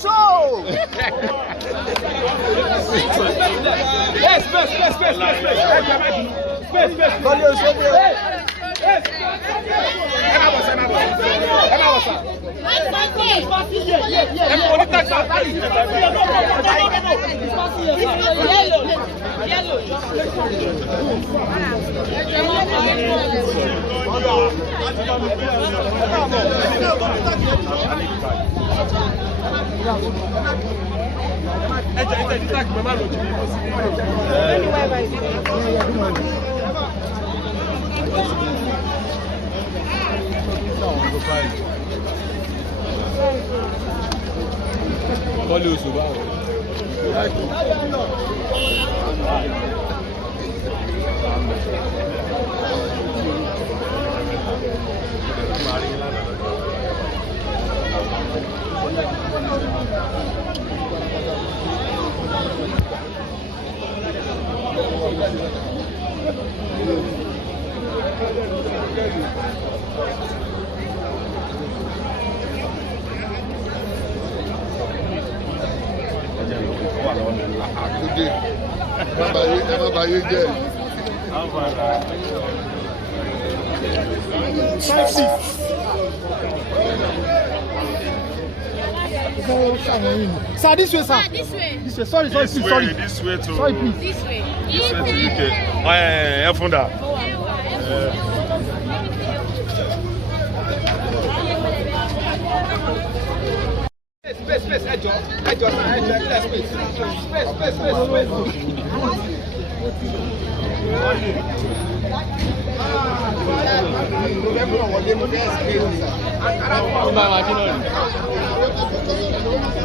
show. Yes, space. Follow show. Olha o Subaru. Sir, this way, sir. This way. This way. Sorry. This way to. This way. This way to UK. Funda. Space, ẹjọ́, space.